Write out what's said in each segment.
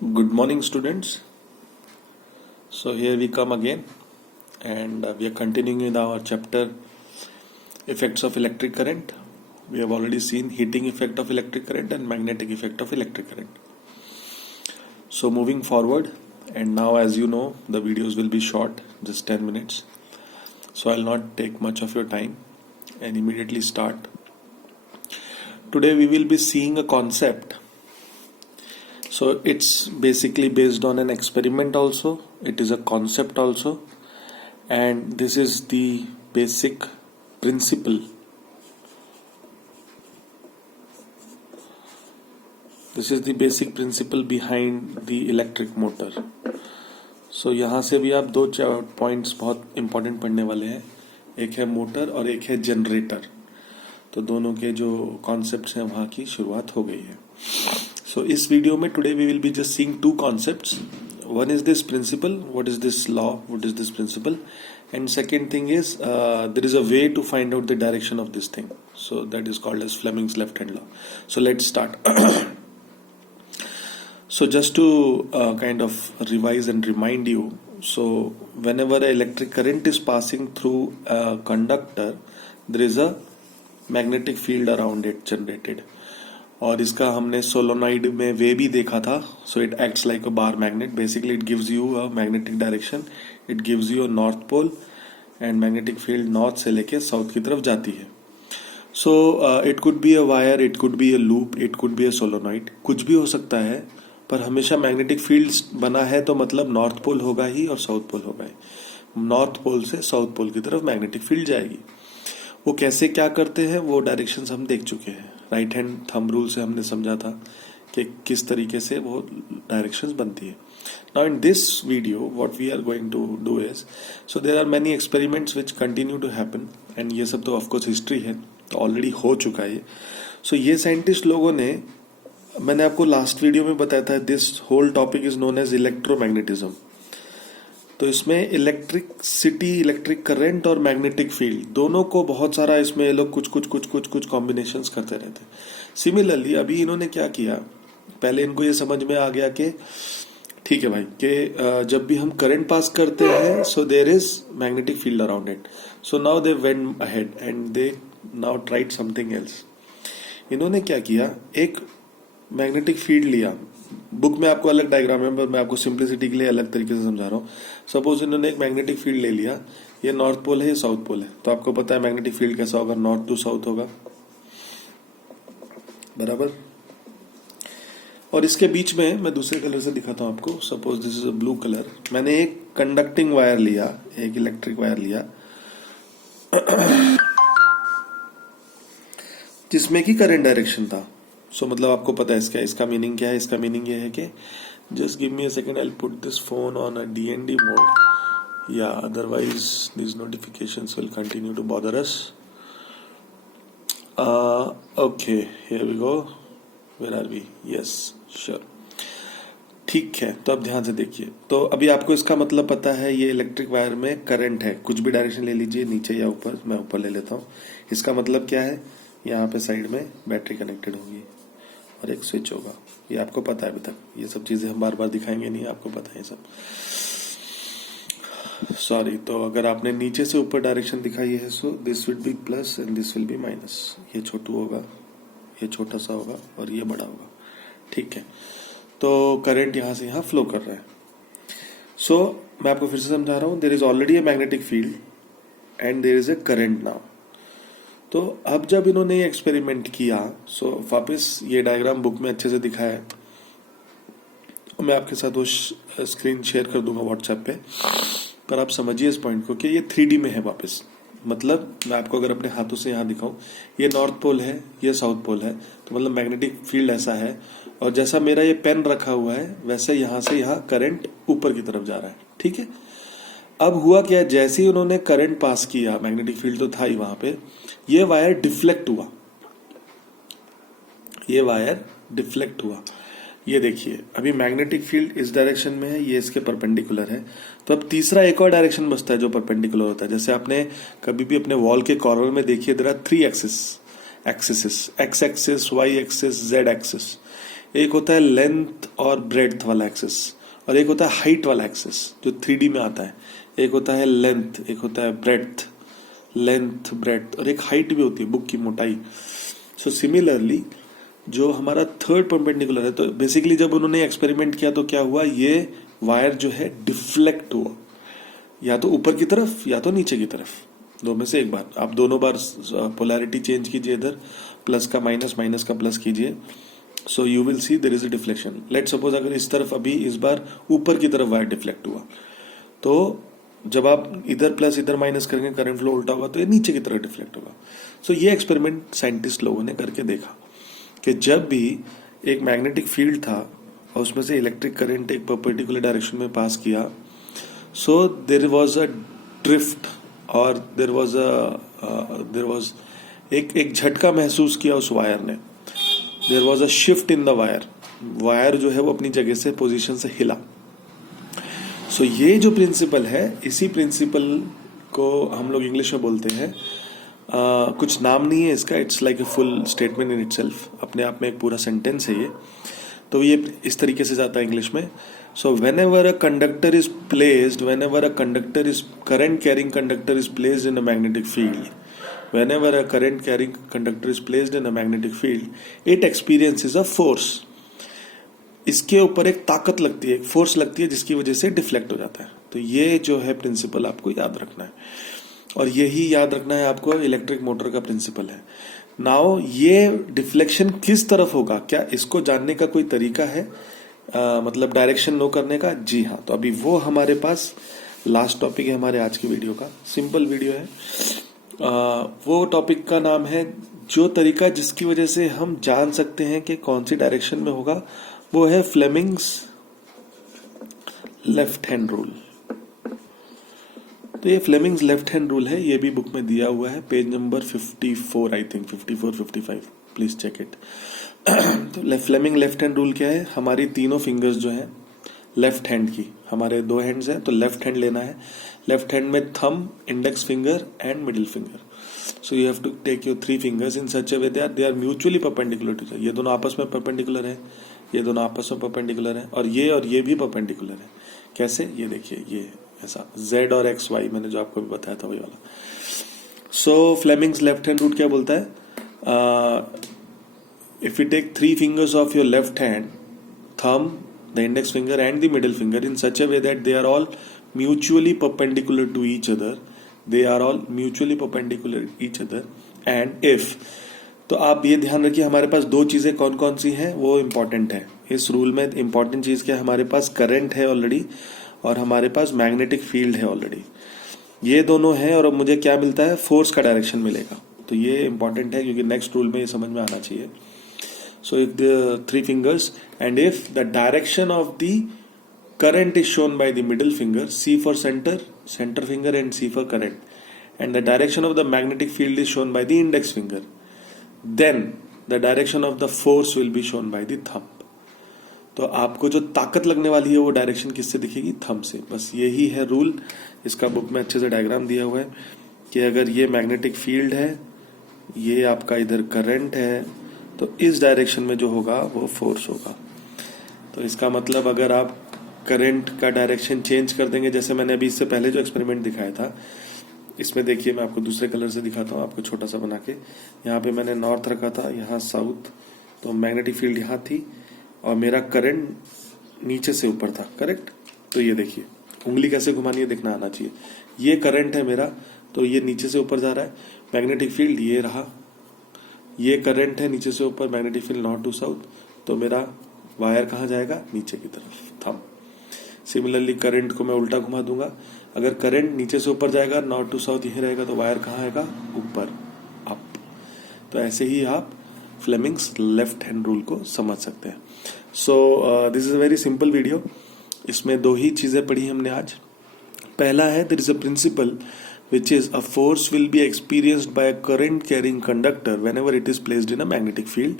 Good morning, students. So here we come again, and we are continuing with our chapter effects of electric current. We have already seen heating effect of electric current and magnetic effect of electric current. So moving forward, and now as you know, the videos will be short, just 10 minutes. So I'll not take much of your time and immediately start. Today we will be seeing a concept. So it's basically based on an experiment also, it is a concept also, and this is the basic principle. This is the basic principle behind the electric motor. So यहाँ से भी आप दो points बहुत important पढ़ने वाले हैं, एक है मोटर और एक है जनरेटर. तो दोनों के जो कॉन्सेप्ट्स हैं वहाँ की शुरुआत हो गई है. So इस वीडियो में today we will be just seeing two concepts. One is this principle, what is this law, what is this principle, and second thing is there is a way to find out the direction of this thing. So that is called as Fleming's left hand law. So let's start. So just to kind of revise and remind you, so whenever an electric current is passing through a conductor, there is a magnetic field around it generated. और इसका हमने solenoid में वे भी देखा था. So it acts like a bar magnet. Basically it gives you a magnetic direction, it gives you a north pole, and magnetic field north से लेके south की तरफ जाती है. So it could be a wire, it could be a loop, it could be a solenoid, कुछ भी हो सकता है, पर हमेशा मैग्नेटिक फील्ड बना है तो मतलब नॉर्थ पोल होगा ही और साउथ पोल होगा ही. नॉर्थ पोल से साउथ पोल की तरफ मैग्नेटिक फील्ड जाएगी. वो कैसे क्या करते हैं वो डायरेक्शंस हम देख चुके हैं. राइट हैंड थंब रूल से हमने समझा था कि किस तरीके से वो डायरेक्शंस बनती है. Now in this video what we are going to do is, so there are many experiments which continue to happen, and ये सब तो ऑफ कोर्स हिस्ट्री है, तो ऑलरेडी हो चुका है. सो ये साइंटिस्ट लोगों ने, मैंने आपको लास्ट वीडियो में बताया था, this whole topic is known as electromagnetism. तो इसमें इलेक्ट्रिसिटी, इलेक्ट्रिक करंट और मैग्नेटिक फील्ड दोनों को बहुत सारा, इसमें ये लोग कुछ कॉम्बिनेशंस करते रहते हैं. सिमिलरली अभी इन्होंने क्या किया, पहले इनको ये समझ में आ गया कि ठीक है भाई कि जब भी हम करंट पास करते हैं so there is magnetic field around it. So now they went ahead and they now tried something else. इन्होंने क्या किया, एक मैग्नेटिक फील्ड लिया. बुक में आपको अलग डायग्राम है, पर मैं आपको सिंप्लिसिटी के लिए अलग तरीके से समझा रहा हूँ. सपोज इन्होंने एक मैग्नेटिक फील्ड ले लिया, ये नॉर्थ पोल है, ये साउथ पोल है. तो आपको पता है मैग्नेटिक फील्ड कैसा होगा, नॉर्थ टू साउथ होगा, बराबर. और इसके बीच में मैं दूसरे कलर से दिखाता हूँ आपको. Suppose this is a blue colour. मैंने एक कंडक्टिंग वायर लिया, एक इलेक्ट्रिक वायर लिया जिसमें की करंट डायरेक्शन था. सो मतलब आपको पता है इसका मीनिंग क्या है. इसका मीनिंग ये है कि just give me a second, I will put this phone on a DND mode, या otherwise these notifications will continue to bother us. Okay, here we go. Where are we? Yes, sure. ठीक है, तो अब ध्यान से देखिए. तो अभी आपको इसका मतलब पता है, ये इलेक्ट्रिक वायर में करंट है, कुछ भी डायरेक्शन ले लीजिए, नीचे या ऊपर. मैं ऊपर ले लेता हूँ. इसका मतलब क्या है, यहाँ पे साइड में बैटरी कनेक्टेड होगी और एक स्विच होगा. ये आपको पता है अभी तक, ये सब चीजें हम बार बार दिखाएंगे नहीं, आपको पता है ये सब. सॉरी. तो अगर आपने नीचे से ऊपर डायरेक्शन दिखाई है, so this will be plus and this will be minus. ये छोटू होगा, ये छोटा सा होगा और ये बड़ा होगा. ठीक है, तो करंट यहां से यहां फ्लो कर रहा है. सो मैं आपको फिर से समझा रहा हूं, there is already a magnetic field and there is a current now. तो अब जब इन्होंने ये एक्सपेरिमेंट किया, सो वापस ये डायग्राम बुक में अच्छे से दिखाया है, मैं आपके साथ वो स्क्रीन शेयर कर दूंगा व्हाट्सएप पे, पर आप समझिए इस पॉइंट को कि ये 3D में है वापस. मतलब मैं आपको अगर अपने हाथों से यहाँ दिखाऊं, ये नॉर्थ पोल है, ये साउथ पोल है, तो मतलब मैग्नेटिक फील्ड ऐसा है, और जैसा मेरा ये पेन रखा हुआ है वैसे यहाँ से यहाँ करंट ऊपर की तरफ जा रहा है. ठीक है. अब हुआ क्या, जैसे ही उन्होंने करंट पास किया, मैग्नेटिक फील्ड तो था ही वहां पे, ये वायर डिफ्लेक्ट हुआ. ये वायर डिफ्लेक्ट हुआ. ये देखिए, अभी मैग्नेटिक फील्ड इस डायरेक्शन में है, ये इसके परपेंडिकुलर है. तो अब तीसरा एक और डायरेक्शन बचता है जो परपेंडिकुलर होता है. जैसे आपने कभी भी अपने वॉल के कॉर्नर में देखिए, there are 3 axis, X axis, Y axis, Z axis. एक होता है लेंथ और ब्रेड्थ वाला एक्सेस, और एक होता है हाइट वाला एक्सेस जो 3D में आता है। एक होता है लेंथ, एक होता है ब्रेड्थ, लेंथ ब्रेड्थ, और एक हाइट भी होती है, बुक की मोटाई। सो सिमिलरली जो हमारा थर्ड परपेंडिकुलर है, तो बेसिकली जब उन्होंने एक्सपेरिमेंट किया तो क्या हुआ, ये वायर जो है डिफ्लेक्ट हुआ, या तो ऊपर की तरफ या तो नीचे की तरफ, दो में से एक बार। आप दोनों बार पोलैरिटी चेंज कीजिए, इधर प्लस का माइनस, माइनस का प्लस कीजिए, so you will see there is a deflection. Let suppose अगर इस तरफ अभी इस बार ऊपर की तरफ वायर डिफ्लेक्ट हुआ, तो जब आप इधर प्लस इधर माइनस करेंगे करंट फ्लो उल्टा होगा, तो ये नीचे की तरफ डिफ्लेक्ट होगा। सो ये एक्सपेरिमेंट साइंटिस्ट लोगों ने करके देखा कि जब भी एक मैग्नेटिक फील्ड था और उसमें से इलेक्ट्रिक करंट एक पर्पेंडिकुलर डायरेक्शन में पास किया, so there was a drift, और देयर वाज एक झटका महसूस किया उस वायर ने। There was a shift in the wire जो है वो अपनी जगह से, पोजीशन से हिला। सो ये जो प्रिंसिपल है, इसी प्रिंसिपल को हम लोग इंग्लिश में बोलते हैं, कुछ नाम नहीं है इसका, it's like a full statement in itself, अपने आप में एक पूरा सेंटेंस है ये। तो ये इस तरीके से जाता है इंग्लिश में। So when ever a conductor is placed, when ever a conductor is current carrying conductor is placed in a magnetic field, whenever a current carrying conductor is placed in a magnetic field it experiences a force। इसके ऊपर एक ताकत लगती है, एक force लगती है, जिसकी वजह से डिफ्लेक्ट हो जाता है। तो ये जो है प्रिंसिपल आपको याद रखना है, और यही याद रखना है आपको इलेक्ट्रिक मोटर का प्रिंसिपल है। नाउ ये डिफ्लेक्शन किस तरफ होगा, क्या इसको जानने का कोई तरीका है, मतलब डायरेक्शन नो करने का? जी हाँ। तो अभी वो हमारे पास लास्ट टॉपिक है हमारे आज की वीडियो का, सिंपल वीडियो है। वो टॉपिक का नाम है, जो तरीका जिसकी वजह से हम जान सकते हैं कि कौन सी डायरेक्शन में होगा, वो है फ्लेमिंग्स लेफ्ट हैंड रूल। तो ये फ्लेमिंग्स लेफ्ट हैंड रूल है, ये भी बुक में दिया हुआ है, page number 54 I think, 54-55, please check it. तो फ्लेमिंग लेफ्ट हैंड रूल क्या है, हमारी तीनों फिंगर्स जो है लेफ्ट हैंड की, हमारे दो हैंड्स हैं तो लेफ्ट हैंड लेना है। लेफ्ट हैंड में thumb, index finger and middle finger. So you have to take your 3 fingers in such a way that they are mutually perpendicular to each other. ये दोनों आपस में परपेंडिकुलर है, ये दोनों आपस में परपेंडिकुलर है, और ये भी परपेंडिकुलर है। कैसे, ये देखिए, ये ऐसा Z और XY मैंने जो आपको भी बताया था वही वाला। So Fleming's left hand rule क्या बोलता है, if you take 3 fingers of your left hand, thumb, the index finger and the middle finger in such a way that they are all mutually perpendicular to each other, they are all mutually perpendicular to each other, and if, तो आप ये ध्यान रखिए हमारे पास दो चीजें कौन कौन सी हैं वो इंपॉर्टेंट है इस रूल में। इंपॉर्टेंट चीज क्या है, हमारे पास करंट है ऑलरेडी और हमारे पास मैग्नेटिक फील्ड है ऑलरेडी, ये दोनों हैं, और अब मुझे क्या मिलता है, फोर्स का डायरेक्शन मिलेगा। तो ये इंपॉर्टेंट है क्योंकि नेक्स्ट रूल में ये समझ में आना चाहिए। So if the 3 fingers, and if the direction of the current is shown by the middle finger, C for center finger, and C for current, and the direction of the magnetic field is shown by the index finger, then the direction of the force will be shown by the thumb। तो आपको जो ताकत लगने वाली है वो direction किससे दिखेगी, थंब से। बस यही है रूल, इसका बुक में अच्छे से डायग्राम दिया हुआ है कि अगर ये मैग्नेटिक फील्ड है, ये आपका इधर करंट है, तो इस डायरेक्शन में जो होगा वो फोर्स होगा। तो इसका मतलब अगर आप करंट का डायरेक्शन चेंज कर देंगे, जैसे मैंने अभी इससे पहले जो एक्सपेरिमेंट दिखाया था, इसमें देखिए मैं आपको दूसरे कलर से दिखाता हूँ, आपको छोटा सा बना के। यहाँ पे मैंने नॉर्थ रखा था, यहाँ साउथ, तो मैग्नेटिक फील्ड यहाँ थी और मेरा करंट नीचे से ऊपर था, करेक्ट। तो ये देखिए उंगली कैसे घुमानी है देखना आना चाहिए। ये करंट है मेरा, तो ये नीचे से ऊपर जा रहा है, मैग्नेटिक फील्ड ये रहा, ये करंट है नीचे से ऊपर, magnetic field north to south, तो मेरा वायर कहाँ जाएगा, नीचे की तरफ, थंब। सिमिलरली करंट को मैं उल्टा घुमा दूंगा, अगर करंट नीचे से ऊपर जाएगा, नॉर्थ टू साउथ यही रहेगा, तो वायर कहाँ आएगा, ऊपर, अप। तो ऐसे ही आप फ्लेमिंग्स लेफ्ट हैंड रूल को समझ सकते हैं। So this is a very simple video, इसमें 2 ही चीजें पढ़ी हमने आज। पहला है there is a principle which is a force will be experienced by a current carrying conductor whenever it is placed in a magnetic field।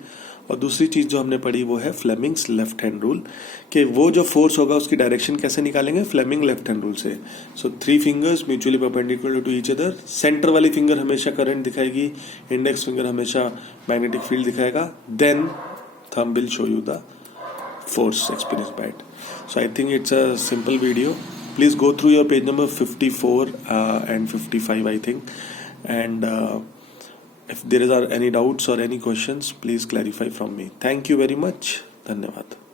और दूसरी चीज जो हमने पढ़ी वो है फ्लेमिंग्स लेफ्ट हैंड रूल, कि वो जो फोर्स होगा उसकी डायरेक्शन कैसे निकालेंगे, फ्लेमिंग लेफ्ट हैंड रूल से। So 3 fingers mutually perpendicular to each other, centre वाली फिंगर हमेशा करंट दिखाएगी, इंडेक्स फिंगर हमेशा मैग्नेटिक फील्ड दिखाएगा, then thumb will show you the force experienced by it. So I think it's a simple video. Please go through your page number 54 and 55, I think, and if there are any doubts or any questions, please clarify from me. Thank you very much. Dhanyavad.